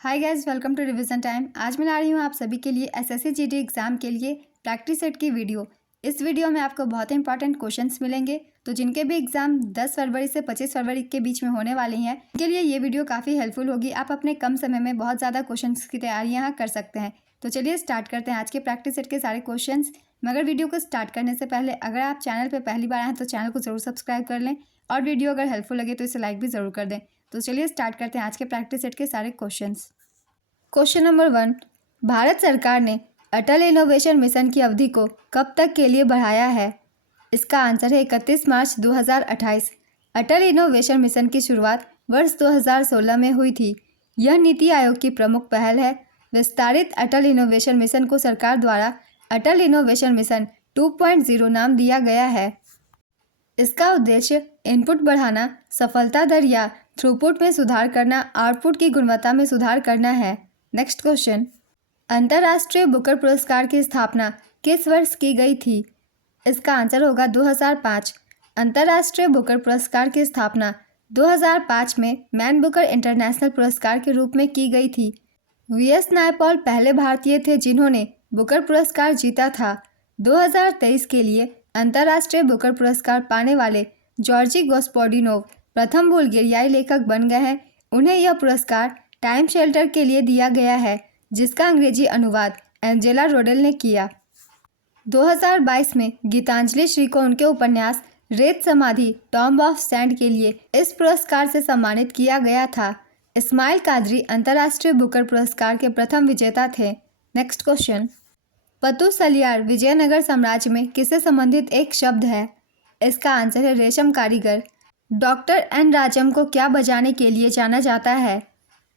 Hi guys, welcome to revision time. आज मैं ला रही हूँ आप सभी के लिए एसएससी जीडी एग्जाम के लिए प्रैक्टिस सेट की वीडियो। इस वीडियो में आपको बहुत इंपॉर्टेंट क्वेश्चंस मिलेंगे, तो जिनके भी एग्जाम 10 फरवरी से 25 फरवरी के बीच में होने वाले हैं, उनके लिए ये वीडियो काफ़ी हेल्पफुल होगी। आप अपने कम समय में बहुत ज़्यादा क्वेश्चन की तैयारी यहाँ कर सकते हैं। तो चलिए स्टार्ट करते हैं आज के प्रैक्टिस सेट के सारे क्वेश्चन। मगर वीडियो को स्टार्ट करने से पहले अगर आप चैनल पर पहली बार आए तो चैनल को ज़रूर सब्सक्राइब कर लें, और वीडियो अगर हेल्पफुल लगे तो इसे लाइक भी ज़रूर कर दें। तो चलिए स्टार्ट करते हैं आज के प्रैक्टिस सेट के सारे क्वेश्चन। क्वेश्चन नंबर 1, भारत सरकार ने अटल इनोवेशन मिशन की अवधि को कब तक के लिए बढ़ाया है? इसका आंसर है 31 मार्च 2028। अटल इनोवेशन मिशन की शुरुआत वर्ष 2016 में हुई थी। यह नीति आयोग की प्रमुख पहल है। विस्तारित अटल इनोवेशन मिशन को सरकार द्वारा अटल इनोवेशन मिशन 2.0 नाम दिया गया है। इसका उद्देश्य इनपुट बढ़ाना, सफलता दर या थ्रूपुट में सुधार करना, आउटपुट की गुणवत्ता में सुधार करना है। नेक्स्ट क्वेश्चन, अंतर्राष्ट्रीय बुकर पुरस्कार की स्थापना किस वर्ष की गई थी? इसका आंसर होगा 2005। अंतर्राष्ट्रीय बुकर पुरस्कार की स्थापना 2005 में मैन बुकर इंटरनेशनल पुरस्कार के रूप में की गई थी। वीएस नायपॉल पहले भारतीय थे जिन्होंने बुकर पुरस्कार जीता था। 2023 के लिए अंतर्राष्ट्रीय बुकर पुरस्कार पाने वाले जॉर्जी गोस्पोडिनोव प्रथम बुल्गारियाई लेखक बन गए हैं। उन्हें यह पुरस्कार टाइम शेल्टर के लिए दिया गया है, जिसका अंग्रेजी अनुवाद एंजेला रोडेल ने किया। 2022 में गीतांजलि श्री को उनके उपन्यास रेत समाधि टॉम्ब ऑफ सैंड के लिए इस पुरस्कार से सम्मानित किया गया था। इस्माइल कादरी अंतर्राष्ट्रीय बुकर पुरस्कार के प्रथम विजेता थे। नेक्स्ट क्वेश्चन, पतु सलियार विजयनगर साम्राज्य में किससे संबंधित एक शब्द है? इसका आंसर है रेशम कारीगर। डॉक्टर एन राजम को क्या बजाने के लिए जाना जाता है?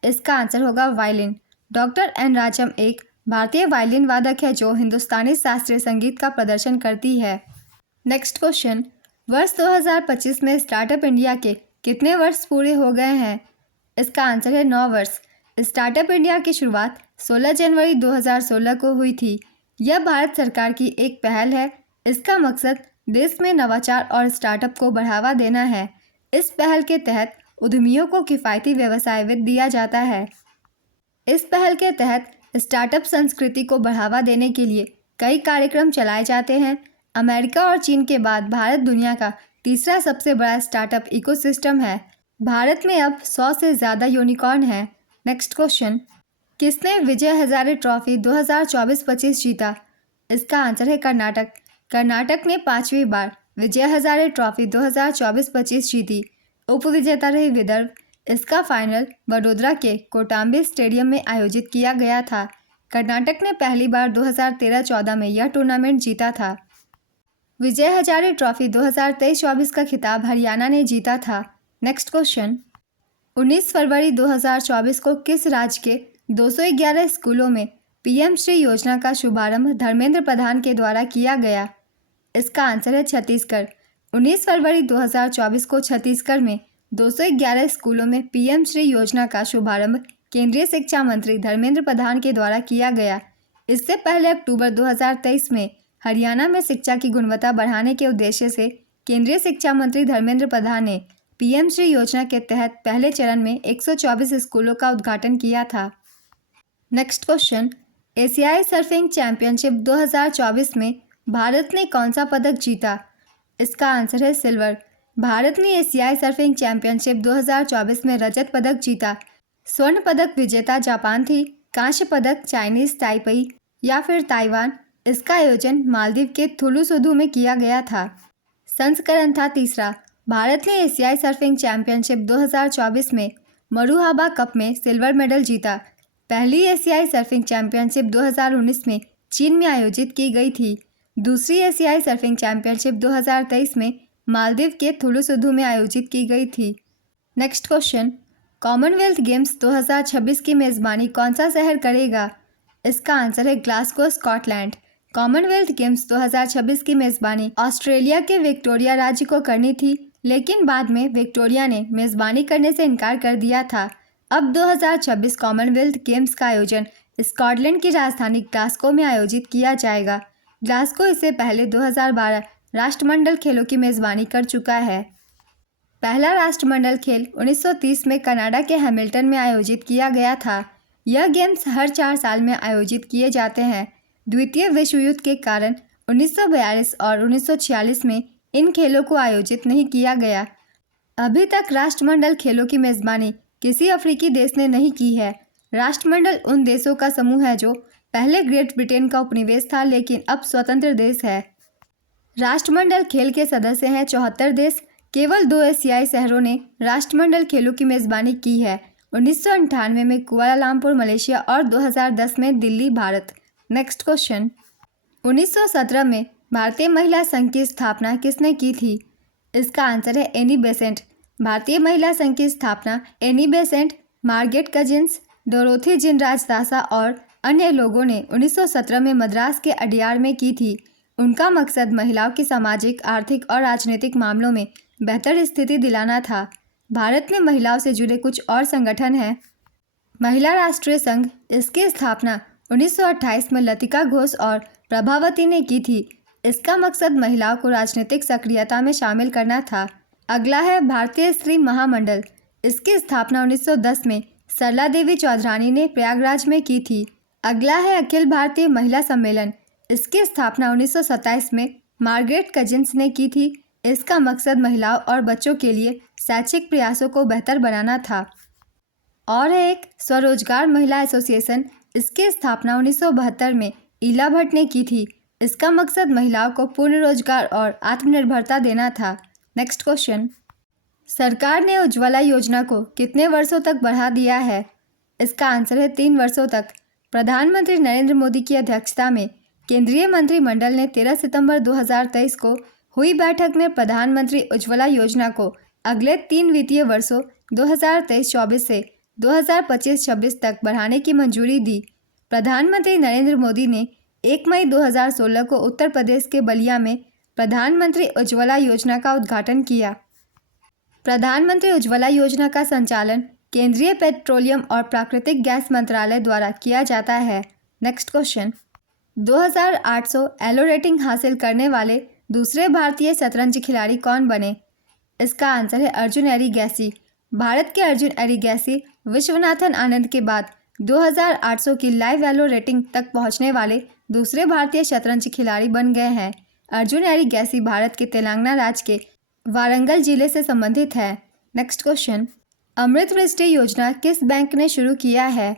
इसका आंसर होगा वायलिन। डॉक्टर एन राजम एक भारतीय वायलिन वादक है जो हिंदुस्तानी शास्त्रीय संगीत का प्रदर्शन करती है। नेक्स्ट क्वेश्चन, वर्ष 2025 में स्टार्टअप इंडिया के कितने वर्ष पूरे हो गए हैं? इसका आंसर है 9 वर्ष। स्टार्टअप इंडिया की शुरुआत 16 जनवरी 2016 को हुई थी। यह भारत सरकार की एक पहल है। इसका मकसद देश में नवाचार और स्टार्टअप को बढ़ावा देना है। इस पहल के तहत उद्यमियों को किफ़ायती व्यवसाय वित्त दिया जाता है। इस पहल के तहत स्टार्टअप संस्कृति को बढ़ावा देने के लिए कई कार्यक्रम चलाए जाते हैं। अमेरिका और चीन के बाद भारत दुनिया का तीसरा सबसे बड़ा स्टार्टअप इकोसिस्टम है। भारत में अब 100 से ज़्यादा यूनिकॉर्न हैं। नेक्स्ट क्वेश्चन, किसने विजय हजारे ट्रॉफी 2024-25 जीता? इसका आंसर है कर्नाटक। कर्नाटक ने 5वीं बार विजय हजारे ट्रॉफी 2024-25 जीती। उपविजेता रही विदर्भ। इसका फाइनल वडोदरा के कोटाम्बी स्टेडियम में आयोजित किया गया था। कर्नाटक ने पहली बार 2013-14 में यह टूर्नामेंट जीता था। विजय हजारे ट्रॉफी 2023-24 का खिताब हरियाणा ने जीता था। नेक्स्ट क्वेश्चन, 19 फरवरी 2024 को किस राज्य के 211 स्कूलों में पीएम श्री योजना का शुभारंभ धर्मेंद्र प्रधान के द्वारा किया गया? इसका आंसर है छत्तीसगढ़। 19 फरवरी 2024 को छत्तीसगढ़ में 211 स्कूलों में पीएम श्री योजना का शुभारंभ केंद्रीय शिक्षा मंत्री धर्मेंद्र प्रधान के द्वारा किया गया। इससे पहले अक्टूबर 2023 में हरियाणा में शिक्षा की गुणवत्ता बढ़ाने के उद्देश्य से केंद्रीय शिक्षा मंत्री धर्मेंद्र प्रधान ने पीएम श्री योजना के तहत पहले चरण में 124 स्कूलों का उद्घाटन किया था। नेक्स्ट क्वेश्चन, एशियाई सर्फिंग चैंपियनशिप 2024 में भारत ने कौन सा पदक जीता? इसका आंसर है सिल्वर। भारत ने एशियाई सर्फिंग चैंपियनशिप 2024 में रजत पदक जीता। स्वर्ण पदक विजेता जापान थी। कांस्य पदक चाइनीज ताइपेई या फिर ताइवान। इसका आयोजन मालदीव के थुलुसुधु में किया गया था। संस्करण था तीसरा। भारत ने एशियाई सर्फिंग चैंपियनशिप 2024 में मरुहाबा कप में सिल्वर मेडल जीता। पहली एशियाई सर्फिंग चैंपियनशिप 2019 में चीन में आयोजित की गई थी। दूसरी एशियाई सर्फिंग चैंपियनशिप 2023 में मालदीव के थुलुसुधु में आयोजित की गई थी। नेक्स्ट क्वेश्चन, कॉमनवेल्थ गेम्स 2026 की मेज़बानी कौन सा शहर करेगा? इसका आंसर है ग्लासगो, स्कॉटलैंड। कॉमनवेल्थ गेम्स 2026 की मेज़बानी ऑस्ट्रेलिया के विक्टोरिया राज्य को करनी थी, लेकिन बाद में विक्टोरिया ने मेज़बानी करने से इनकार कर दिया था। अब 2026 कॉमनवेल्थ गेम्स का आयोजन स्कॉटलैंड की राजधानी ग्लासगो में आयोजित किया जाएगा। ग्लासगो इससे पहले 2012 राष्ट्रमंडल खेलों की मेज़बानी कर चुका है। पहला राष्ट्रमंडल खेल 1930 में कनाडा के हैमिल्टन में आयोजित किया गया था। यह गेम्स हर 4 साल में आयोजित किए जाते हैं। द्वितीय विश्व युद्ध के कारण 1942 और 1946 में इन खेलों को आयोजित नहीं किया गया। अभी तक राष्ट्रमंडल खेलों की मेज़बानी किसी अफ्रीकी देश ने नहीं की है। राष्ट्रमंडल उन देशों का समूह है जो पहले ग्रेट ब्रिटेन का उपनिवेश था लेकिन अब स्वतंत्र देश है। राष्ट्रमंडल खेल के सदस्य हैं 74 देश। केवल 2 एशियाई शहरों ने राष्ट्रमंडल खेलों की मेज़बानी की है। 1998 में कुआलालंपुर मलेशिया और 2010 में दिल्ली भारत। नेक्स्ट क्वेश्चन, 1917 में भारतीय महिला संघ की स्थापना किसने की थी? इसका आंसर है एनी बेसेंट। भारतीय महिला संघ की स्थापना Annie Besant, Margaret Cousins, Dorothy Jinarajadasa और अन्य लोगों ने 1917 में मद्रास के अडियार में की थी। उनका मकसद महिलाओं की सामाजिक, आर्थिक और राजनीतिक मामलों में बेहतर स्थिति दिलाना था। भारत में महिलाओं से जुड़े कुछ और संगठन हैं। महिला राष्ट्रीय संघ, इसकी स्थापना 1928 में लतिका घोष और प्रभावती ने की थी। इसका मकसद महिलाओं को राजनीतिक सक्रियता में शामिल करना था। अगला है भारतीय स्त्री महामंडल। इसकी स्थापना 1910 में सरला देवी चौधरानी ने प्रयागराज में की थी। अगला है अखिल भारतीय महिला सम्मेलन। इसकी स्थापना 1927 में मार्गरेट कजिन्स ने की थी। इसका मकसद महिलाओं और बच्चों के लिए शैक्षिक प्रयासों को बेहतर बनाना था। और है एक स्वरोजगार महिला एसोसिएशन। इसकी स्थापना 1972 में ईला भट्ट ने की थी। इसका मकसद महिलाओं को पूर्ण रोजगार और आत्मनिर्भरता देना था। नेक्स्ट क्वेश्चन, सरकार ने उज्ज्वला योजना को कितने वर्षों तक बढ़ा दिया है? इसका आंसर है 3 वर्षों तक। प्रधानमंत्री नरेंद्र मोदी की अध्यक्षता में केंद्रीय मंत्रिमंडल ने 13 सितंबर 2023 को हुई बैठक में प्रधानमंत्री उज्ज्वला योजना को अगले 3 वित्तीय वर्षों 2023-24 से 2025-26 तक बढ़ाने की मंजूरी दी। प्रधानमंत्री नरेंद्र मोदी ने 1 मई 2016 को उत्तर प्रदेश के बलिया में प्रधानमंत्री उज्ज्वला योजना का उद्घाटन किया। प्रधानमंत्री उज्ज्वला योजना का संचालन केंद्रीय पेट्रोलियम और प्राकृतिक गैस मंत्रालय द्वारा किया जाता है। नेक्स्ट क्वेश्चन, 2800 एलो रेटिंग हासिल करने वाले दूसरे भारतीय शतरंज खिलाड़ी कौन बने? इसका आंसर है अर्जुन एरिगैसी। भारत के अर्जुन एरिगैसी विश्वनाथन आनंद के बाद 2800 की लाइव एलो रेटिंग तक पहुंचने वाले दूसरे भारतीय शतरंज खिलाड़ी बन गए हैं। अर्जुन एरिगैसी भारत के तेलंगाना राज्य के वारंगल जिले से संबंधित है। नेक्स्ट क्वेश्चन, अमृत वृष्टि योजना किस बैंक ने शुरू किया है?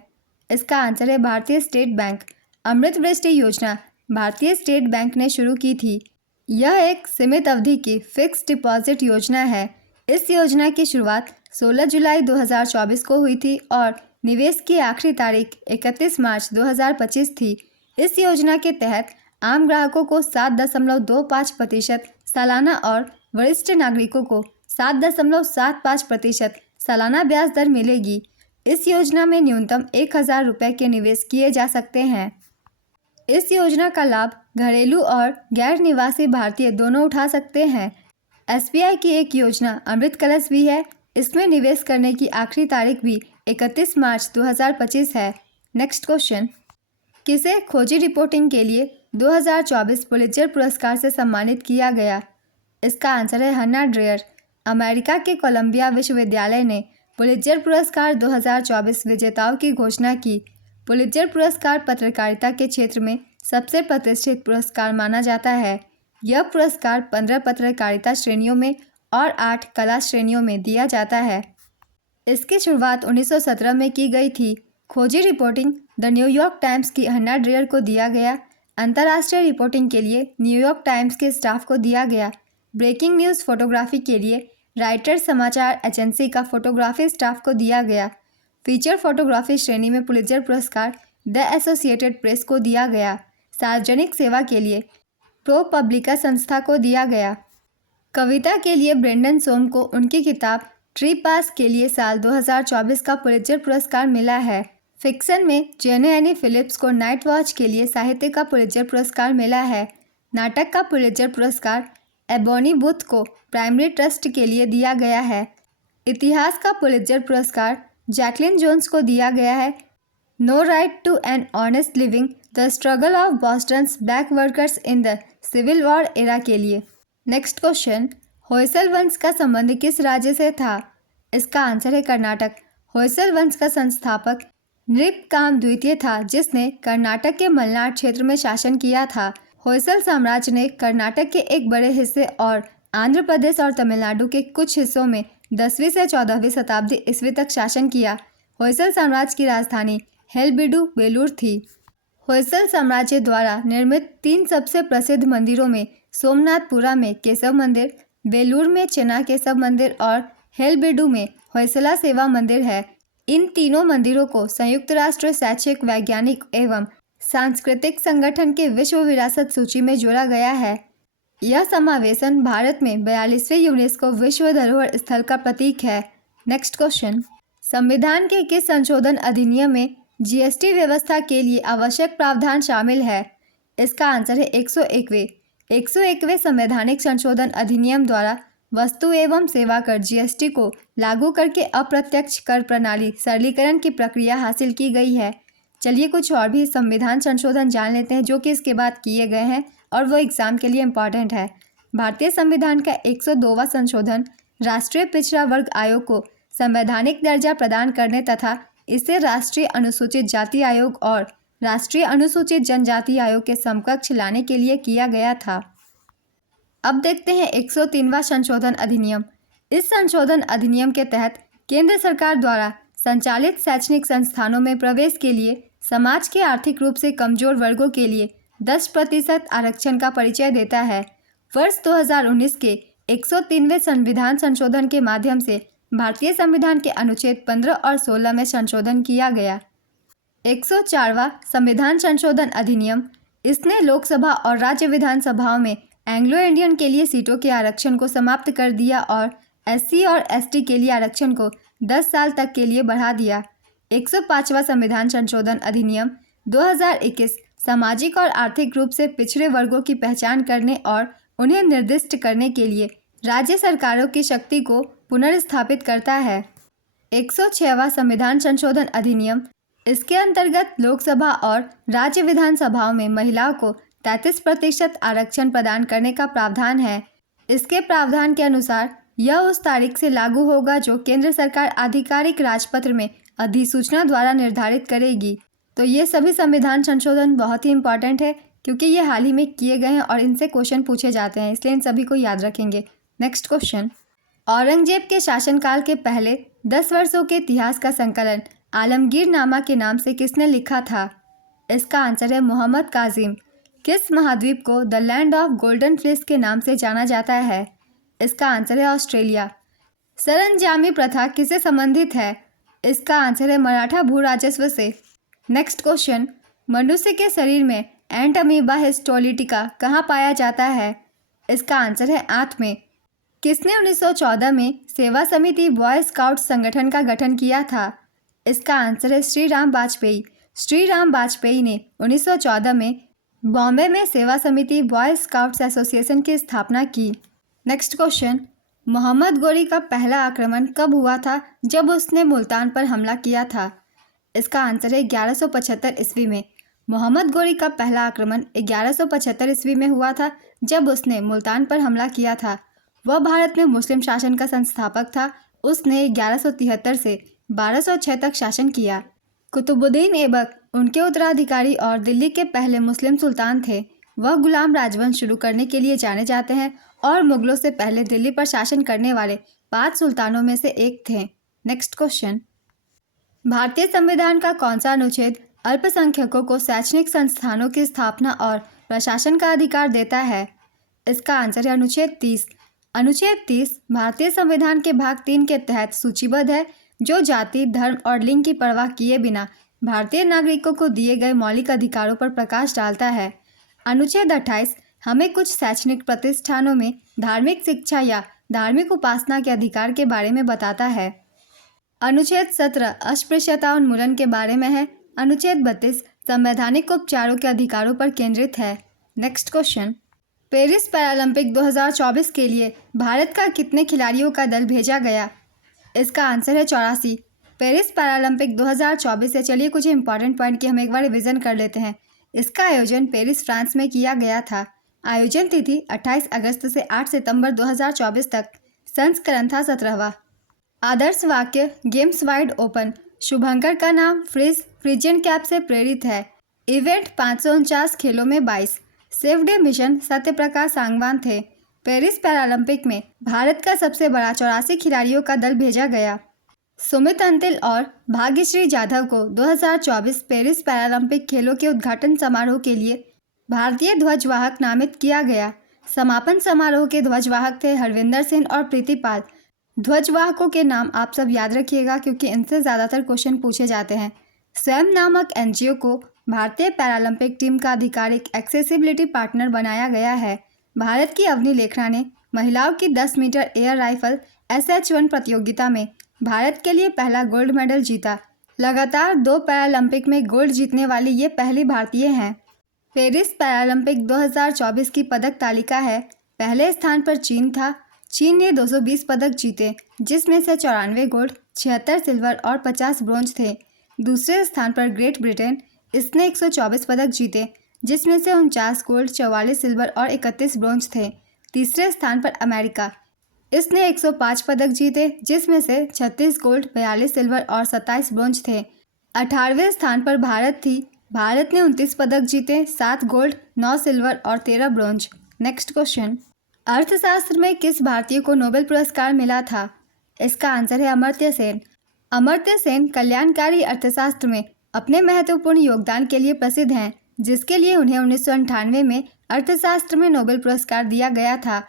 इसका आंसर है भारतीय स्टेट बैंक। अमृत वृष्टि योजना भारतीय स्टेट बैंक ने शुरू की थी। यह एक सीमित अवधि की फिक्स डिपॉजिट योजना है। इस योजना की शुरुआत 16 जुलाई 2024 को हुई थी और निवेश की आखिरी तारीख 31 मार्च 2025 थी। इस योजना के तहत आम ग्राहकों को 7.25% सालाना और वरिष्ठ नागरिकों को 7.75% सालाना ब्याज दर मिलेगी। इस योजना में न्यूनतम 1000 रुपये के निवेश किए जा सकते हैं। इस योजना का लाभ घरेलू और गैर निवासी भारतीय दोनों उठा सकते हैं। SBI की एक योजना अमृत कलश भी है। इसमें निवेश करने की आखिरी तारीख भी 31 मार्च 2025 है। नेक्स्ट क्वेश्चन, किसे खोजी रिपोर्टिंग के लिए 2024 पुलित्जर पुरस्कार से सम्मानित किया गया? इसका आंसर है हन्ना ड्रेयर। अमेरिका के कोलंबिया विश्वविद्यालय ने पुलित्जर पुरस्कार 2024 विजेताओं की घोषणा की। पुलित्जर पुरस्कार पत्रकारिता के क्षेत्र में सबसे प्रतिष्ठित पुरस्कार माना जाता है। यह पुरस्कार 15 पत्रकारिता श्रेणियों में और 8 कला श्रेणियों में दिया जाता है। इसकी शुरुआत 1917 में की गई थी। खोजी रिपोर्टिंग द न्यूयॉर्क टाइम्स की हन्ना ड्रेयर को दिया गया। अंतर्राष्ट्रीय रिपोर्टिंग के लिए न्यूयॉर्क टाइम्स के स्टाफ को दिया गया। ब्रेकिंग न्यूज़ फोटोग्राफी के लिए राइटर समाचार एजेंसी का फोटोग्राफी स्टाफ को दिया गया। फीचर फोटोग्राफी श्रेणी में पुलित्जर पुरस्कार द एसोसिएटेड प्रेस को दिया गया। सार्वजनिक सेवा के लिए प्रो पब्लिका संस्था को दिया गया। कविता के लिए ब्रेंडन सोम को उनकी किताब ट्री पास के लिए साल 2024 का पुलित्जर पुरस्कार मिला है। फिक्शन में जेने एनी फिलिप्स को नाइट वॉच के लिए साहित्य का पुलित्जर पुरस्कार मिला है। नाटक का पुलित्जर पुरस्कार एबोनी बुथ को प्राइमरी ट्रस्ट के लिए दिया गया है। इतिहास का पुलित्जर पुरस्कार जैकलिन जोन्स को दिया गया है। No right to an honest living the struggle of Boston's black workers in the civil war era के लिए। नेक्स्ट क्वेश्चन, होयसल वंश का संबंध किस राज्य से था? इसका आंसर है कर्नाटक। होयसल वंश का संस्थापक नृपकाम द्वितीय था, जिसने कर्नाटक के मलनाड क्षेत्र में शासन किया था। होयसल साम्राज्य ने कर्नाटक के एक बड़े हिस्से और आंध्र प्रदेश और तमिलनाडु के कुछ हिस्सों में 10वीं से 14वीं शताब्दी ईस्वी तक शासन किया। होयसल साम्राज्य की राजधानी हेलबिडु वेलूर थी। होयसल साम्राज्य द्वारा निर्मित 3 सबसे प्रसिद्ध मंदिरों में सोमनाथपुरा में केशव मंदिर, वेलूर में चेन्ना केशव मंदिर और हेलबिडु में होयसला सेवा मंदिर है। इन तीनों मंदिरों को संयुक्त राष्ट्र शैक्षिक, वैज्ञानिक एवं सांस्कृतिक संगठन के विश्व विरासत सूची में जोड़ा गया है। यह समावेशन भारत में 42वें यूनेस्को विश्व धरोहर स्थल का प्रतीक है। नेक्स्ट क्वेश्चन, संविधान के किस संशोधन अधिनियम में जीएसटी व्यवस्था के लिए आवश्यक प्रावधान शामिल है? इसका आंसर है 101वें। 101वें संवैधानिक संशोधन अधिनियम द्वारा वस्तु एवं सेवा कर जीएसटी को लागू करके अप्रत्यक्ष कर प्रणाली सरलीकरण की प्रक्रिया हासिल की गई है। चलिए कुछ और भी संविधान संशोधन जान लेते हैं जो कि इसके बाद किए गए हैं और वो एग्जाम के लिए इम्पॉर्टेंट है। भारतीय संविधान का 102वां संशोधन राष्ट्रीय पिछड़ा वर्ग आयोग को संवैधानिक दर्जा प्रदान करने तथा इसे राष्ट्रीय अनुसूचित जाति आयोग और राष्ट्रीय अनुसूचित जनजाति आयोग के समकक्ष लाने के लिए किया गया था। अब देखते हैं 103वां संशोधन अधिनियम। इस संशोधन अधिनियम के तहत केंद्र सरकार द्वारा संचालित शैक्षणिक संस्थानों में प्रवेश के लिए समाज के आर्थिक रूप से कमजोर वर्गों के लिए 10% आरक्षण का परिचय देता है। वर्ष 2019 के 103वें संविधान संशोधन के माध्यम से भारतीय संविधान के अनुच्छेद 15 और 16 में संशोधन किया गया। 104वां संविधान संशोधन अधिनियम, इसने लोकसभा और राज्य विधानसभाओं में एंग्लो इंडियन के लिए सीटों के आरक्षण को समाप्त कर दिया और एससी और एसटी के लिए आरक्षण को 10 साल तक के लिए बढ़ा दिया। 105वां संविधान संशोधन अधिनियम 2021 सामाजिक और आर्थिक रूप से पिछड़े वर्गों की पहचान करने और उन्हें निर्दिष्ट करने के लिए राज्य सरकारों की शक्ति को पुनर्स्थापित करता है। 106वां संविधान संशोधन अधिनियम, इसके अंतर्गत लोकसभा और राज्य विधानसभाओं में महिलाओं को 33% आरक्षण प्रदान करने का प्रावधान है। इसके प्रावधान के अनुसार यह उस तारीख से लागू होगा जो केंद्र सरकार आधिकारिक राजपत्र में अधिसूचना द्वारा निर्धारित करेगी। तो ये सभी संविधान संशोधन बहुत ही इंपॉर्टेंट है क्योंकि ये हाल ही में किए गए हैं और इनसे क्वेश्चन पूछे जाते हैं, इसलिए इन सभी को याद रखेंगे। नेक्स्ट क्वेश्चन, औरंगजेब के शासनकाल के पहले 10 वर्षों के इतिहास का संकलन आलमगीरनामा के नाम से किसने लिखा था? इसका आंसर है मोहम्मद काजिम। किस महाद्वीप को the land of golden fleece के नाम से जाना जाता है? इसका आंसर है ऑस्ट्रेलिया। सरंजामी प्रथा किससे संबंधित है? इसका आंसर है मराठा भू राजस्व से। नेक्स्ट क्वेश्चन, मनुष्य के शरीर में एंट अमीबा हिस्टोलिटिका कहाँ पाया जाता है? इसका आंसर है आंत में। किसने 1914 में सेवा समिति बॉय स्काउट संगठन का गठन किया था? इसका आंसर है श्री राम वाजपेयी। श्री राम वाजपेयी ने 1914 में बॉम्बे में सेवा समिति बॉय स्काउट्स एसोसिएशन की स्थापना की। नेक्स्ट क्वेश्चन, मोहम्मद गोरी का पहला आक्रमण कब हुआ था जब उसने मुल्तान पर हमला किया था? इसका आंसर है 1175 ईस्वी में। मोहम्मद गोरी का पहला आक्रमण 1175 ईस्वी में हुआ था जब उसने मुल्तान पर हमला किया था। वह भारत में मुस्लिम शासन का संस्थापक था। उसने 1173 से 1206 तक शासन किया। कुतुबुद्दीन ऐबक उनके उत्तराधिकारी और दिल्ली के पहले मुस्लिम सुल्तान थे। वह गुलाम राजवंश शुरू करने के लिए जाने जाते हैं और मुगलों से पहले दिल्ली पर शासन करने वाले 5 सुल्तानों में से एक थे। नेक्स्ट क्वेश्चन, भारतीय संविधान का कौन सा अनुच्छेद अल्पसंख्यकों को शैक्षणिक संस्थानों की स्थापना और प्रशासन का अधिकार देता है? इसका आंसर है अनुच्छेद 30। अनुच्छेद 30 भारतीय संविधान के भाग 3 के तहत सूचीबद्ध है, जो जाति, धर्म और लिंग की परवाह किए बिना भारतीय नागरिकों को दिए गए मौलिक अधिकारों पर प्रकाश डालता है। अनुच्छेद 28 हमें कुछ शैक्षणिक प्रतिष्ठानों में धार्मिक शिक्षा या धार्मिक उपासना के अधिकार के बारे में बताता है। अनुच्छेद 17 अस्पृश्यता उन्मूलन के बारे में है। अनुच्छेद 32 संवैधानिक उपचारों के अधिकारों पर केंद्रित है। नेक्स्ट क्वेश्चन, पेरिस पैरालंपिक 2024 के लिए भारत का कितने खिलाड़ियों का दल भेजा गया? इसका आंसर है 84। पेरिस पैरालंपिक 2024 से चलिए कुछ इंपॉर्टेंट पॉइंट की हम एक बार रिवीजन कर लेते हैं। इसका आयोजन पेरिस, फ्रांस में किया गया था। आयोजन तिथि 28 अगस्त से 8 सितंबर 2024 तक। संस्करण था 17वां। आदर्श वाक्य गेम्स वाइड ओपन। शुभंकर का नाम फ्रिजियन कैप से प्रेरित है। इवेंट 549 खेलों में 22। Chef de mission Satyaprakash Sangwan थे। पेरिस पैरालंपिक में भारत का सबसे बड़ा 84 खिलाड़ियों का दल भेजा गया। सुमित अंतिल और भाग्यश्री जाधव को 2024 पेरिस पैरालंपिक खेलों के उद्घाटन समारोह के लिए भारतीय ध्वजवाहक नामित किया गया। समापन समारोह के ध्वजवाहक थे हरविंदर सिंह और प्रीति पाल। ध्वजवाहकों के नाम आप सब याद रखिएगा क्योंकि इनसे ज़्यादातर क्वेश्चन पूछे जाते हैं। स्वयं नामक एनजीओ को भारतीय पैरालंपिक टीम का आधिकारिक एक्सेसिबिलिटी पार्टनर बनाया गया है। भारत की अवनी लेखरा ने महिलाओं की 10 मीटर एयर राइफल SH1 प्रतियोगिता में भारत के लिए पहला गोल्ड मेडल जीता। लगातार 2 पैरालंपिक में गोल्ड जीतने वाली ये पहली भारतीय हैं। पेरिस पैरालंपिक 2024 की पदक तालिका है। पहले स्थान पर चीन था। चीन ने 220 पदक जीते, जिसमें से 94 गोल्ड, 76 सिल्वर और 50 ब्रोंज थे। दूसरे स्थान पर ग्रेट ब्रिटेन, इसने 124 पदक जीते, जिसमें से 49 गोल्ड, 44 सिल्वर और 31 ब्रोंज थे। तीसरे स्थान पर अमेरिका, इसने 105 पदक जीते, जिसमें से 36 गोल्ड, 42 सिल्वर और 27 ब्रोंज थे। 18वें स्थान पर भारत थी। भारत ने 29 पदक जीते, 7 गोल्ड, 9 सिल्वर और 13 ब्रोंज। नेक्स्ट क्वेश्चन, अर्थशास्त्र में किस भारतीय को नोबेल पुरस्कार मिला था? इसका आंसर है अमर्त्य सेन। अमर्त्य सेन कल्याणकारी अर्थशास्त्र में अपने महत्वपूर्ण योगदान के लिए प्रसिद्ध हैं, जिसके लिए उन्हें 1998 में अर्थशास्त्र में नोबेल पुरस्कार दिया गया था।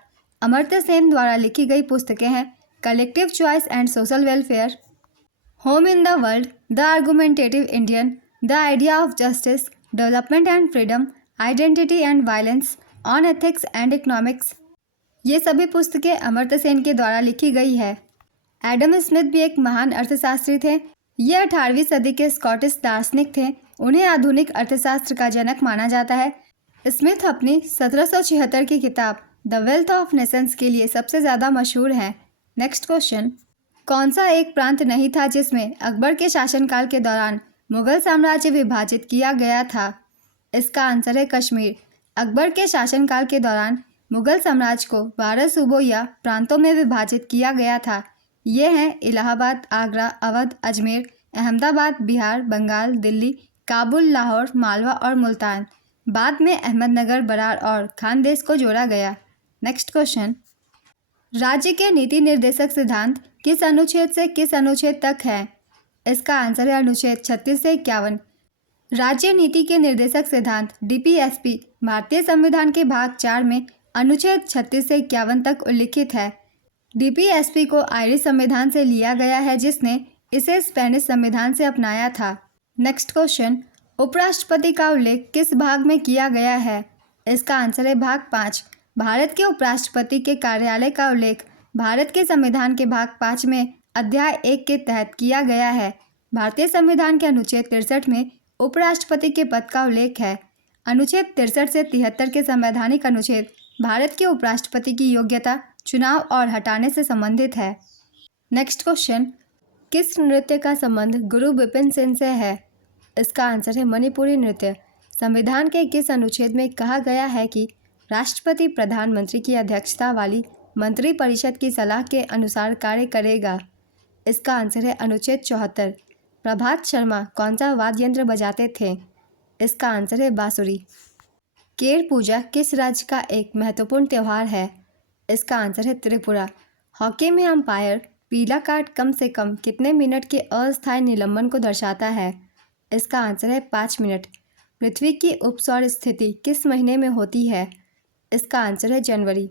अमर्त्य सेन द्वारा लिखी गई पुस्तकें हैं collective choice and social welfare, home in the world, the argumentative Indian, the idea of justice, development and freedom, identity and violence, on ethics and economics. ये सभी पुस्तकें अमर्त्य सेन के द्वारा लिखी गई है। एडम स्मिथ भी एक महान अर्थशास्त्री थे। ये 18वीं सदी के स्कॉटिश दार्शनिक थे। उन्हें आधुनिक अर्थशास्त्र का जनक माना जाता है। स्मिथ अपनी 1776 की किताब द वेल्थ ऑफ नेशंस के लिए सबसे ज़्यादा मशहूर हैं। नेक्स्ट क्वेश्चन, कौन सा एक प्रांत नहीं था जिसमें अकबर के शासनकाल के दौरान मुगल साम्राज्य विभाजित किया गया था? इसका आंसर है कश्मीर। अकबर के शासनकाल के दौरान मुगल साम्राज्य को 12 सूबों या प्रांतों में विभाजित किया गया था। ये हैं इलाहाबाद, आगरा, अवध, अजमेर, अहमदाबाद, बिहार, बंगाल, दिल्ली, काबुल, लाहौर, मालवा और मुल्तान। बाद में अहमदनगर, बरार और खानदेश को जोड़ा गया। नेक्स्ट क्वेश्चन, राज्य के नीति निर्देशक सिद्धांत किस अनुच्छेद से किस अनुच्छेद तक है? इसका आंसर है अनुच्छेद 36 से 51। राज्य नीति के निर्देशक सिद्धांत DPSP भारतीय संविधान के भाग 4 में अनुच्छेद 36 से 51 तक उल्लिखित है। DPSP को आयरिश संविधान से लिया गया है, जिसने इसे स्पेनिश संविधान से अपनाया था। नेक्स्ट क्वेश्चन, उपराष्ट्रपति का उल्लेख किस भाग में किया गया है? इसका आंसर है भाग 5। भारत के उपराष्ट्रपति के कार्यालय का उल्लेख भारत के संविधान के भाग 5 में अध्याय 1 के तहत किया गया है। भारतीय संविधान के अनुच्छेद 63 में उपराष्ट्रपति के पद का उल्लेख है। अनुच्छेद 63 से 73 के संवैधानिक अनुच्छेद भारत के उपराष्ट्रपति की योग्यता, चुनाव और हटाने से संबंधित है। नेक्स्ट क्वेश्चन, किस नृत्य का संबंध गुरु बिपिन सिंह से है? इसका आंसर है मणिपुरी नृत्य। संविधान के किस अनुच्छेद में कहा गया है कि राष्ट्रपति प्रधानमंत्री की अध्यक्षता वाली मंत्रिपरिषद की सलाह के अनुसार कार्य करेगा? इसका आंसर है अनुच्छेद 74। प्रभात शर्मा कौन सा वाद्य यंत्र बजाते थे? इसका आंसर है बांसुरी। केर पूजा किस राज्य का एक महत्वपूर्ण त्यौहार है? इसका आंसर है त्रिपुरा। हॉकी में अंपायर पीला कार्ड कम से कम कितने मिनट के अस्थायी निलंबन को दर्शाता है? इसका आंसर है 5 मिनट। पृथ्वी की उपसौर स्थिति किस महीने में होती है? इसका आंसर है जनवरी।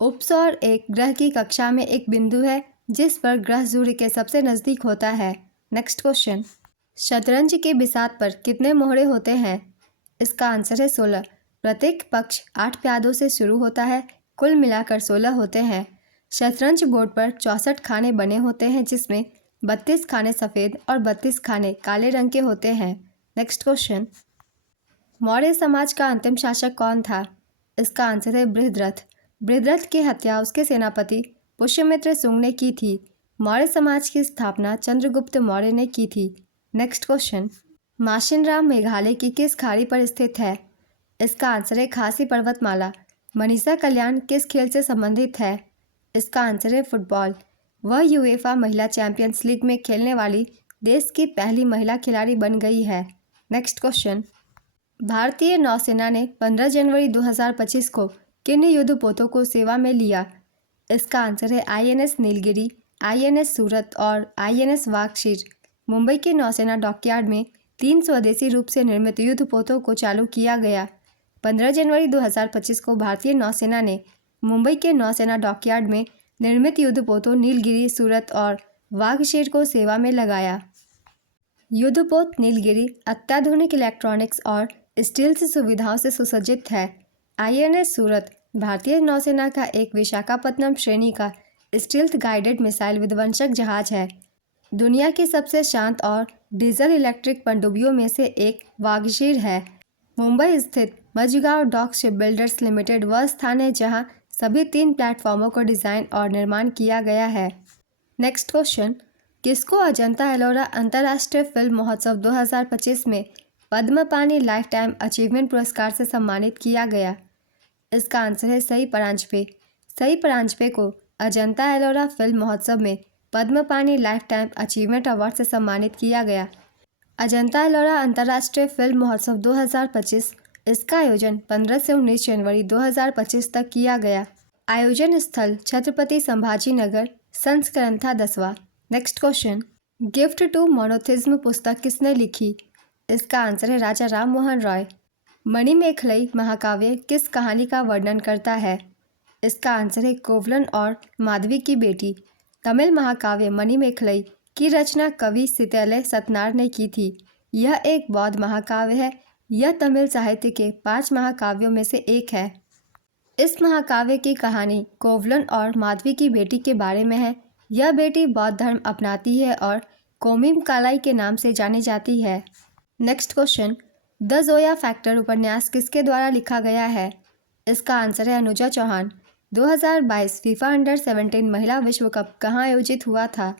उपसौर एक ग्रह की कक्षा में एक बिंदु है जिस पर ग्रह सूर्य के सबसे नज़दीक होता है। नेक्स्ट क्वेश्चन, शतरंज के बिसात पर कितने मोहरे होते हैं? इसका आंसर है 16। प्रत्येक पक्ष 8 प्यादों से शुरू होता है, कुल मिलाकर 16 होते हैं। शतरंज बोर्ड पर 64 खाने बने होते हैं, जिसमें 32 खाने सफ़ेद और 32 खाने काले रंग के होते हैं। नेक्स्ट क्वेश्चन, मौर्य समाज का अंतिम शासक कौन था? इसका आंसर है बृहद्रथ। बृहद्रथ की हत्या उसके सेनापति पुष्यमित्र शुंग ने की थी। मौर्य समाज की स्थापना चंद्रगुप्त मौर्य ने की थी। नेक्स्ट क्वेश्चन, माशिनराम मेघालय की किस खाड़ी पर स्थित है? इसका आंसर है खासी पर्वतमाला। मनीषा कल्याण किस खेल से संबंधित है? इसका आंसर है फुटबॉल। वह यूएफा महिला चैंपियंस लीग में खेलने वाली देश की पहली महिला खिलाड़ी बन गई है? नेक्स्ट क्वेश्चन, भारतीय नौसेना ने 15 जनवरी 2025 को किन युद्धपोतों को सेवा में लिया? इसका आंसर है INS नीलगिरी, INS सूरत और INS वागशीर। मुंबई के नौसेना डॉकयार्ड में 3 स्वदेशी रूप से निर्मित युद्धपोतों को चालू किया गया। 15 जनवरी 2025 को भारतीय नौसेना ने मुंबई के नौसेना डॉकयार्ड में निर्मित युद्धपोतों नीलगिरी, सूरत और वागशीर को सेवा में लगाया। युद्धपोत नीलगिरी अत्याधुनिक इलेक्ट्रॉनिक्स और स्टील से सुविधाओं से सुसज्जित है। INS सूरत भारतीय नौसेना का एक विशाखापत्तनम श्रेणी का स्टील्थ गाइडेड मिसाइल विध्वंसक जहाज है। दुनिया की सबसे शांत और डीजल इलेक्ट्रिक पनडुब्बियों में से एक वागशीर है। मुंबई स्थित मझगांव डॉक शिपबिल्डर्स लिमिटेड वह स्थान है जहां सभी 3 प्लेटफॉर्मों को डिज़ाइन और निर्माण किया गया है। नेक्स्ट क्वेश्चन, किसको अजंता एलोरा अंतर्राष्ट्रीय फिल्म महोत्सव 2025 में पद्म पाणि लाइफ टाइम अचीवमेंट पुरस्कार से सम्मानित किया गया? इसका आंसर है सई परांजपे। सई परांजपे को अजंता एलोरा फिल्म महोत्सव में पद्म पाणि लाइफ टाइम अचीवमेंट अवार्ड से सम्मानित किया गया। अजंता एलोरा अंतर्राष्ट्रीय फिल्म महोत्सव 2025, इसका आयोजन 15 से 19 जनवरी 2025 तक किया गया। आयोजन स्थल छत्रपति संभाजी नगर, संस्करण था 10वां। Next question, gift to monotheism पुस्तक किसने लिखी? इसका आंसर है राजा राम मोहन रॉय। मणिमेखलई महाकाव्य किस कहानी का वर्णन करता है? इसका आंसर है कोवलन और माधवी की बेटी। तमिल महाकाव्य मणिमेखलई की रचना कवि सितैलय सतनार ने की थी। यह एक बौद्ध महाकाव्य है। यह तमिल साहित्य के 5 महाकाव्यों में से एक है। इस महाकाव्य की कहानी कोवलन और माधवी की बेटी के बारे में है। यह बेटी बौद्ध धर्म अपनाती है और कोमिम कालाई के नाम से जानी जाती है। Next question, the Zoya factor उपन्यास किसके द्वारा लिखा गया है? इसका आंसर है अनुजा चौहान। 2022 फीफा अंडर 17 महिला विश्व कप कहाँ आयोजित हुआ था?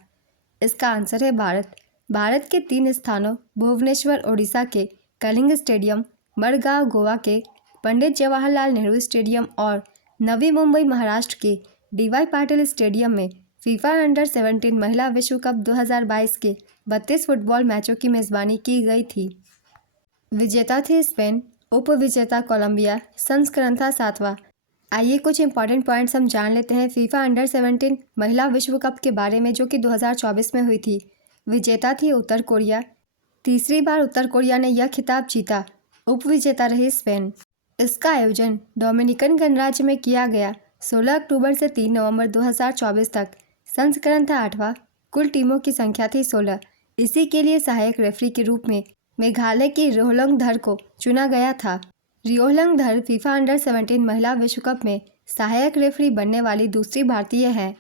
इसका आंसर है भारत। भारत के 3 स्थानों भुवनेश्वर ओडिशा के कलिंग स्टेडियम, मडगांव गोवा के पंडित जवाहरलाल नेहरू स्टेडियम और नवी मुंबई महाराष्ट्र के DY पाटिल स्टेडियम में फीफा अंडर 17 महिला विश्व कप 2022 के 32 फुटबॉल मैचों की मेज़बानी की गई थी। विजेता थी स्पेन, उपविजेता कोलंबिया, संस्करण था 7वां। आइए कुछ इंपॉर्टेंट पॉइंट्स हम जान लेते हैं फीफा अंडर 17 महिला विश्व कप के बारे में, जो कि 2024 में हुई थी। विजेता थी उत्तर कोरिया। तीसरी बार उत्तर कोरिया ने यह खिताब जीता। उपविजेता रही स्पेन। इसका आयोजन डोमिनिकन गणराज्य में किया गया 16 अक्टूबर से 3 नवंबर 2024 तक। संस्करण था 8वां। कुल टीमों की संख्या थी 16। इसी के लिए सहायक रेफरी के रूप में मेघालय की रियोलंग धर को चुना गया था। रियोलंग धर फीफा अंडर 17 महिला विश्व कप में सहायक रेफरी बनने वाली दूसरी भारतीय है।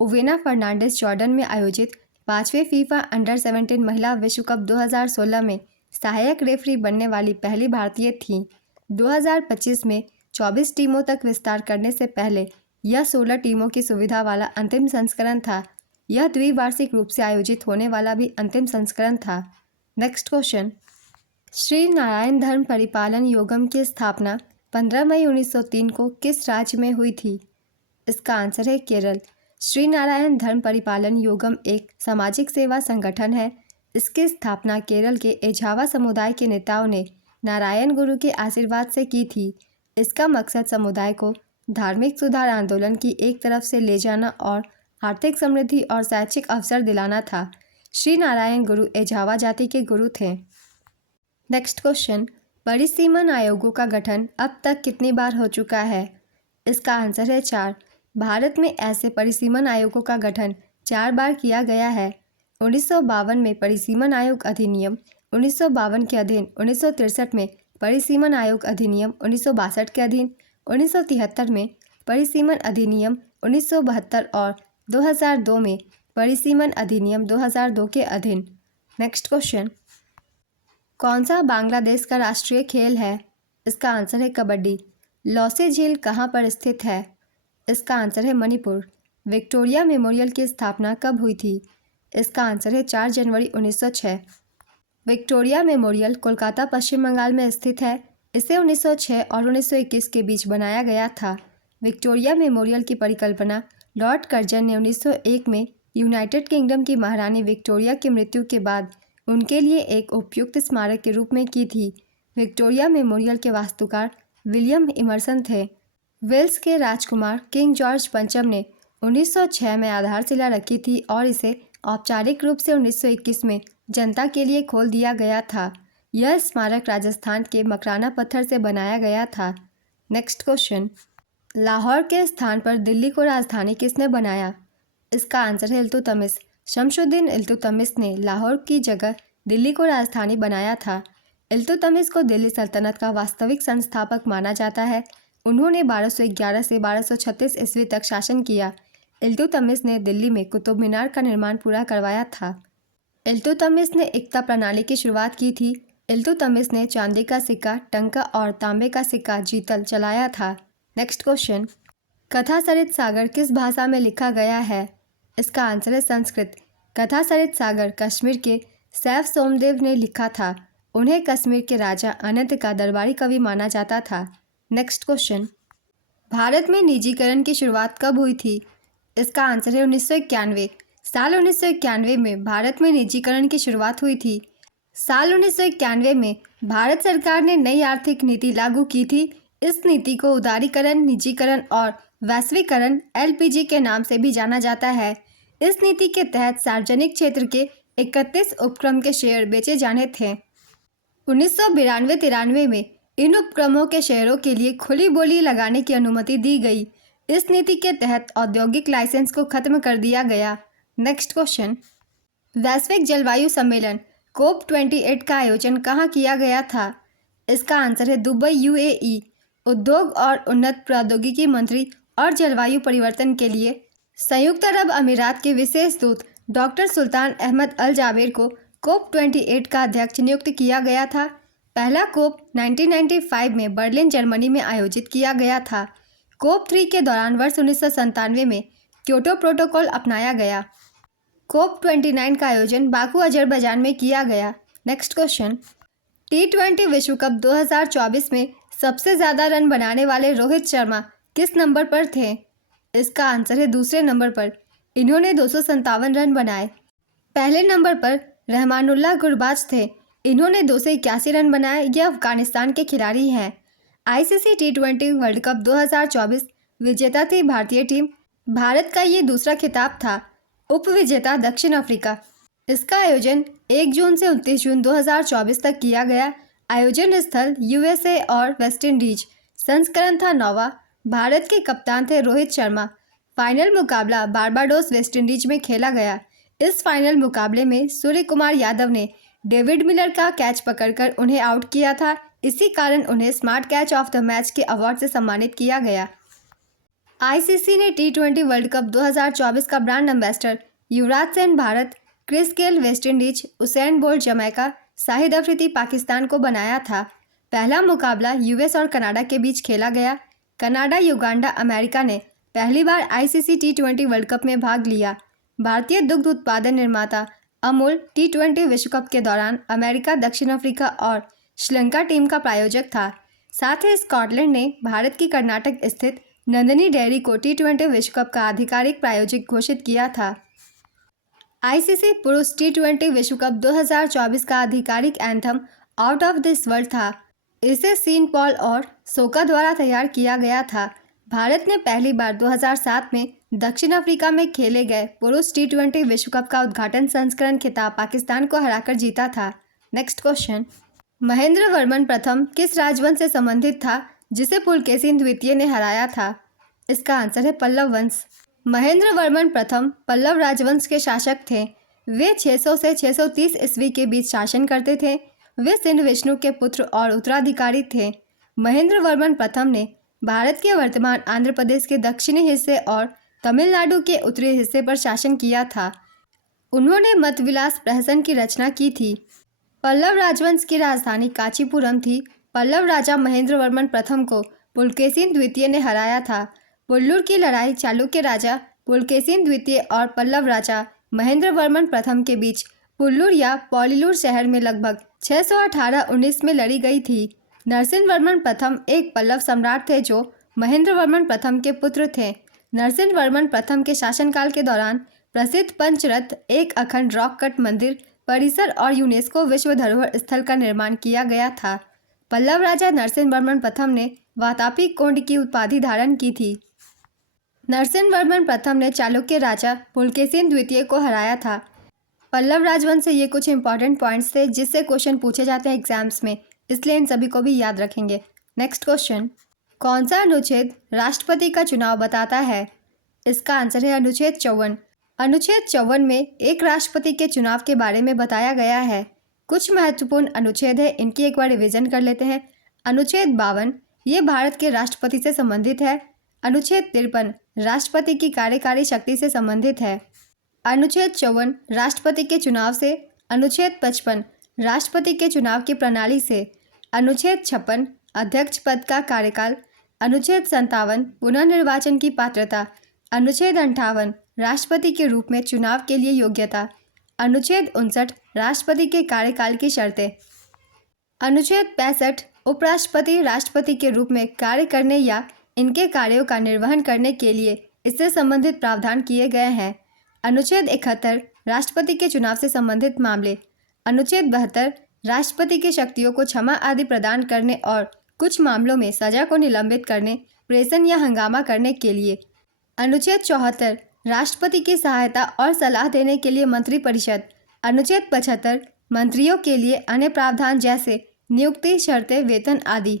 उवेना फर्नांडिस जॉर्डन में आयोजित 5वें फीफा अंडर 17 महिला विश्व कप 2016 में सहायक रेफरी बनने वाली पहली भारतीय थीं। 2025 में 24 टीमों तक विस्तार करने से पहले यह 16 टीमों की सुविधा वाला अंतिम संस्करण था। यह द्विवार्षिक रूप से आयोजित होने वाला भी अंतिम संस्करण था। नेक्स्ट क्वेश्चन, श्री नारायण धर्म परिपालन योगम की स्थापना 15 मई 1903 को किस राज्य में हुई थी? इसका आंसर है केरल। श्री नारायण धर्म परिपालन योगम एक सामाजिक सेवा संगठन है। इसकी स्थापना केरल के एझावा समुदाय के नेताओं ने नारायण गुरु के आशीर्वाद से की थी। इसका मकसद समुदाय को धार्मिक सुधार आंदोलन की एक तरफ से ले जाना और आर्थिक समृद्धि और शैक्षिक अवसर दिलाना था। श्री नारायण गुरु एझावा जाति के गुरु थे। नेक्स्ट क्वेश्चन, परिसीमन आयोगों का गठन अब तक कितनी बार हो चुका है? इसका आंसर है 4। भारत में ऐसे परिसीमन आयोगों का गठन 4 बार किया गया है। 1952 में परिसीमन आयोग अधिनियम, 1952 के अधीन 1963 में परिसीमन आयोग अधिनियम 1962 के अधीन, 1973 में परिसीमन अधिनियम 1972 और 2002 में परिसीमन अधिनियम 2002 के अधीन। नेक्स्ट क्वेश्चन, कौन सा बांग्लादेश का राष्ट्रीय खेल है? इसका आंसर है कबड्डी। लौसे झील कहाँ पर स्थित है? इसका आंसर है मणिपुर। विक्टोरिया मेमोरियल की स्थापना कब हुई थी? इसका आंसर है 4 जनवरी 1906। विक्टोरिया मेमोरियल कोलकाता पश्चिम बंगाल में स्थित है। इसे 1906 और 1921 के बीच बनाया गया था। विक्टोरिया मेमोरियल की परिकल्पना लॉर्ड कर्जन ने 1901 में यूनाइटेड किंगडम की महारानी विक्टोरिया की मृत्यु के बाद उनके लिए एक उपयुक्त स्मारक के रूप में की थी। विक्टोरिया मेमोरियल के वास्तुकार विलियम इमर्सन थे। वेल्स के राजकुमार किंग जॉर्ज पंचम ने 1906 में आधारशिला रखी थी और इसे औपचारिक रूप से 1921 में जनता के लिए खोल दिया गया था। यह स्मारक राजस्थान के मकराना पत्थर से बनाया गया था। नेक्स्ट क्वेश्चन, लाहौर के स्थान पर दिल्ली को राजधानी किसने बनाया? इसका आंसर है इल्तुतमिश। शमशुद्दीन इल्तुतमिश ने लाहौर की जगह दिल्ली को राजधानी बनाया था। इल्तुतमिश को दिल्ली सल्तनत का वास्तविक संस्थापक माना जाता है। उन्होंने 1211 से 1236 ईस्वी तक शासन किया। इल्तुतमिश ने दिल्ली में कुतुब मीनार का निर्माण पूरा करवाया था। इल्तुतमिश ने एकता प्रणाली की शुरुआत की थी। इल्तुतमिश ने चांदी का सिक्का, टंका और तांबे का सिक्का जीतल चलाया था। नेक्स्ट क्वेश्चन, कथा सरित सागर किस भाषा में लिखा गया है? इसका आंसर है संस्कृत। कथा सरित सागर कश्मीर के सैफ सोमदेव ने लिखा था। उन्हें कश्मीर के राजा अनंत का दरबारी कवि माना जाता था। नेक्स्ट क्वेश्चन, भारत में निजीकरण की शुरुआत कब हुई थी? इसका आंसर है 1991। साल 1991 में भारत में निजीकरण की शुरुआत हुई थी। साल 1991 में भारत सरकार ने नई आर्थिक नीति लागू की थी। इस नीति को उदारीकरण, निजीकरण और वैश्वीकरण LPG के नाम से भी जाना जाता है। इस नीति के तहत सार्वजनिक क्षेत्र के 31 उपक्रम के शेयर बेचे जाने थे। 1992-93 में इन उपक्रमों के शेयरों के लिए खुली बोली लगाने की अनुमति दी गई। इस नीति के तहत औद्योगिक लाइसेंस को खत्म कर दिया गया। नेक्स्ट क्वेश्चन, वैश्विक जलवायु सम्मेलन COP28 का आयोजन कहाँ किया गया था? इसका आंसर है दुबई, UAE। उद्योग और उन्नत प्रौद्योगिकी मंत्री और जलवायु परिवर्तन के लिए संयुक्त अरब अमीरात के विशेष दूत डॉक्टर सुल्तान अहमद अल जाबेर को COP28 का अध्यक्ष नियुक्त किया गया था। पहला COP 1995 में बर्लिन, जर्मनी में आयोजित किया गया था। COP3 के दौरान वर्ष 1997 में क्योटो प्रोटोकॉल अपनाया गया। COP29 का आयोजन बाकू, अजरबैजान में किया गया। नेक्स्ट क्वेश्चन, T20 विश्व कप 2024 में सबसे ज़्यादा रन बनाने वाले रोहित शर्मा किस नंबर पर थे? इसका आंसर है दूसरे नंबर पर। इन्होंने 257 रन बनाए। पहले नंबर पर रहमानुल्लाह गुरबाज थे। इन्होंने 281 रन बनाए। यह अफगानिस्तान के खिलाड़ी हैं। ICC T20 वर्ल्ड कप 2024 विजेता थी भारतीय टीम। भारत का ये दूसरा खिताब था। उप विजेता दक्षिण अफ्रीका। इसका आयोजन 1 जून से 29 जून 2024 तक किया गया। आयोजन स्थल USA और वेस्ट इंडीज। संस्करण था 9वां। भारत के कप्तान थे रोहित शर्मा। फाइनल मुकाबला बारबाडोस, वेस्ट इंडीज में खेला गया। इस फाइनल मुकाबले में सूर्य कुमार यादव ने डेविड मिलर का कैच पकड़कर उन्हें आउट किया था। इसी कारण उन्हें smart catch of the match के अवार्ड से सम्मानित किया गया। ICC ने T20 वर्ल्ड कप 2024 का brand ambassador Yuvraj Singh Bharat, Chris Gayle West Indies, Usain Bolt Jamaica, Shahid Afridi Pakistan को बनाया था। पहला मुकाबला US और कनाडा के बीच खेला गया। कनाडा, युगांडा, अमेरिका ने पहली बार ICC T20 वर्ल्ड कप में भाग लिया। भारतीय दुग्ध उत्पादन निर्माता अमूल T20 विश्व कप के दौरान अमेरिका, दक्षिण अफ्रीका और श्रीलंका टीम का प्रायोजक था। साथ ही स्कॉटलैंड ने भारत की कर्नाटक स्थित नंदिनी डेयरी को T20 विश्व कप का आधिकारिक प्रायोजक घोषित किया था। ICC पुरुष T20 विश्व कप 2024 का आधिकारिक anthem out of this world था। इसे सीन पॉल और सोका द्वारा तैयार किया गया था। भारत ने पहली बार 2007 में दक्षिण अफ्रीका में खेले गए पुरुष T20 विश्व कप का उद्घाटन संस्करण खिताब पाकिस्तान को हराकर जीता था। नेक्स्ट क्वेश्चन, महेंद्र वर्मन प्रथम किस राजवंश से संबंधित था जिसे पुलकेशिन द्वितीय ने हराया था? इसका आंसर है पल्लव वंश। महेंद्र वर्मन प्रथम पल्लव राजवंश के शासक थे। वे 600 से 630 ईस्वी के बीच शासन करते थे। वे सिंध विष्णु के पुत्र और उत्तराधिकारी थे। महेंद्र वर्मन प्रथम ने भारत के वर्तमान आंध्र प्रदेश के दक्षिणी हिस्से और तमिलनाडु के उत्तरी हिस्से पर शासन किया था। उन्होंने मतविलास प्रहसन की रचना की थी। पल्लव राजवंश की राजधानी कांचीपुरम थी। पल्लव राजा महेंद्र वर्मन प्रथम को पुलकेशिन द्वितीय ने हराया था। पुल्लुर की लड़ाई चालुक्य राजा पुलकेशिन द्वितीय और पल्लव राजा महेंद्र वर्मन प्रथम के बीच पुल्लुर या पौलिलुर शहर में लगभग 618-19 में लड़ी गई थी। नरसिंह वर्मन प्रथम एक पल्लव सम्राट थे जो महेंद्र वर्मन प्रथम के पुत्र थे। नरसिंह वर्मन प्रथम के शासनकाल के दौरान प्रसिद्ध पंचरत्न एक अखंड रॉक कट मंदिर परिसर और यूनेस्को विश्व धरोहर स्थल का निर्माण किया गया था। पल्लव राजा नरसिंहवर्मन प्रथम ने वातापी कोंड की उपाधि धारण की थी। नरसिंहवर्मन प्रथम ने चालुक्य राजा पुलकेशिन द्वितीय को हराया था। पल्लव राजवंश से ये कुछ इंपॉर्टेंट पॉइंट्स थे जिससे क्वेश्चन पूछे जाते हैं एग्जाम्स में, इसलिए इन सभी को भी याद रखेंगे। नेक्स्ट क्वेश्चन, कौन सा अनुच्छेद राष्ट्रपति का चुनाव बताता है? इसका आंसर है अनुच्छेद 54। अनुच्छेद 54 में एक राष्ट्रपति के चुनाव के बारे में बताया गया है। कुछ महत्वपूर्ण अनुच्छेद है, इनकी एक बार रिविजन कर लेते हैं। अनुच्छेद 52 ये भारत के राष्ट्रपति से संबंधित है। अनुच्छेद 53 राष्ट्रपति की कार्यकारी शक्ति से संबंधित है। अनुच्छेद 54 राष्ट्रपति के चुनाव से। अनुच्छेद 55 राष्ट्रपति के चुनाव की प्रणाली से। अनुच्छेद 56 अध्यक्ष पद का कार्यकाल। अनुच्छेद 57 पुनर्निर्वाचन की पात्रता। अनुच्छेद 58 राष्ट्रपति के रूप में चुनाव के लिए योग्यता। अनुच्छेद 59 राष्ट्रपति के कार्यकाल की शर्तें। अनुच्छेद 65 उपराष्ट्रपति राष्ट्रपति के रूप में कार्य करने या इनके कार्यों का निर्वहन करने के लिए इससे संबंधित प्रावधान किए गए हैं। अनुच्छेद 71 राष्ट्रपति के चुनाव से संबंधित मामले। अनुच्छेद 72 राष्ट्रपति की शक्तियों को क्षमा आदि प्रदान करने और कुछ मामलों में सजा को निलंबित करने, प्रेषण या हंगामा करने के लिए। अनुच्छेद 74 राष्ट्रपति की सहायता और सलाह देने के लिए मंत्रिपरिषद। अनुच्छेद 75 मंत्रियों के लिए अन्य प्रावधान जैसे नियुक्ति, शर्तें, वेतन आदि।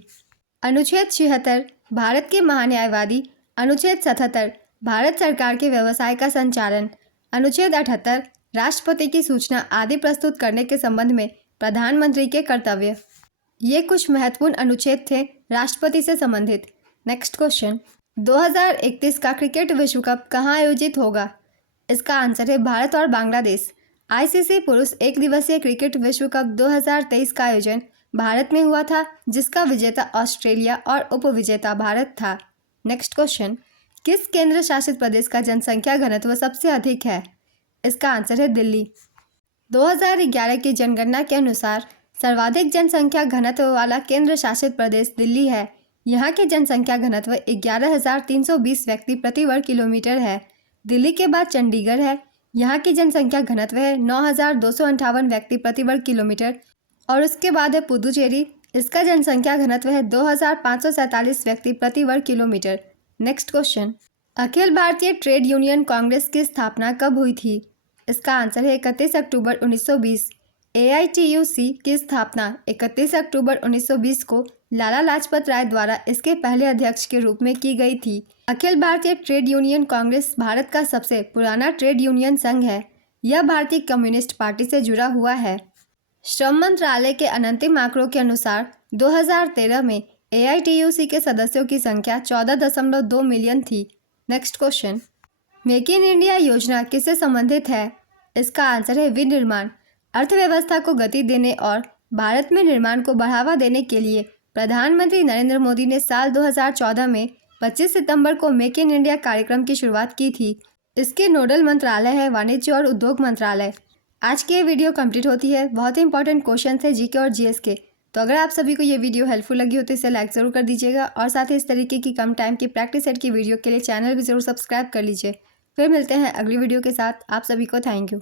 अनुच्छेद 76 भारत के महान्यायवादी। अनुच्छेद 77 भारत सरकार के व्यवसाय का संचालन। अनुच्छेद 78 राष्ट्रपति की सूचना आदि प्रस्तुत करने के संबंध में प्रधानमंत्री के कर्तव्य। ये कुछ महत्वपूर्ण अनुच्छेद थे राष्ट्रपति से संबंधित। नेक्स्ट क्वेश्चन, 2031 का क्रिकेट विश्व कप कहाँ आयोजित होगा? इसका आंसर है भारत और बांग्लादेश। आईसीसी पुरुष एक दिवसीय क्रिकेट विश्व कप 2023 का आयोजन भारत में हुआ था, जिसका विजेता ऑस्ट्रेलिया और उपविजेता भारत था। नेक्स्ट क्वेश्चन, किस केंद्र शासित प्रदेश का जनसंख्या घनत्व सबसे अधिक है? इसका आंसर है दिल्ली। 2011 की जनगणना के अनुसार सर्वाधिक जनसंख्या घनत्व वाला केंद्र शासित प्रदेश दिल्ली है। यहाँ की जनसंख्या घनत्व 11,320 व्यक्ति प्रति वर्ग किलोमीटर है। दिल्ली के बाद चंडीगढ़ है, यहाँ की जनसंख्या घनत्व है 9,258 व्यक्ति प्रति वर्ग किलोमीटर। और उसके बाद है पुदुचेरी, इसका जनसंख्या घनत्व है 2,547 व्यक्ति प्रति वर्ग kilometre. Next question, Akhil Bharatiya trade union Congress की स्थापना कब हुई थी? इसका आंसर है 31 अक्टूबर 1920। AITUC की स्थापना 31 अक्टूबर 1920 को लाला लाजपत राय द्वारा इसके पहले अध्यक्ष के रूप में की गई थी। अखिल भारतीय ट्रेड यूनियन कांग्रेस भारत का सबसे पुराना ट्रेड यूनियन संघ है। यह भारतीय कम्युनिस्ट पार्टी से जुड़ा हुआ है। श्रम मंत्रालय के अंतिम आंकड़ों के अनुसार 2013 में AITUC के सदस्यों की संख्या 14.2 मिलियन थी। Next question, make in India योजना किससे संबंधित है? इसका आंसर है विनिर्माण। अर्थव्यवस्था को गति देने और भारत में निर्माण को बढ़ावा देने के लिए प्रधानमंत्री नरेंद्र मोदी ने साल 2014 में 25 सितंबर को मेक इन इंडिया कार्यक्रम की शुरुआत की थी। इसके नोडल मंत्रालय है वाणिज्य और उद्योग मंत्रालय। आज की ये वीडियो कंप्लीट होती है। बहुत ही इंपॉर्टेंट क्वेश्चन थे जीके और जीएस के। तो अगर आप सभी को ये वीडियो हेल्पफुल लगी हो तो इसे लाइक ज़रूर कर दीजिएगा और साथ ही इस तरीके की कम टाइम की प्रैक्टिस सेट की वीडियो के लिए चैनल भी ज़रूर सब्सक्राइब कर लीजिए। फिर मिलते हैं अगली वीडियो के साथ। आप सभी को थैंक यू।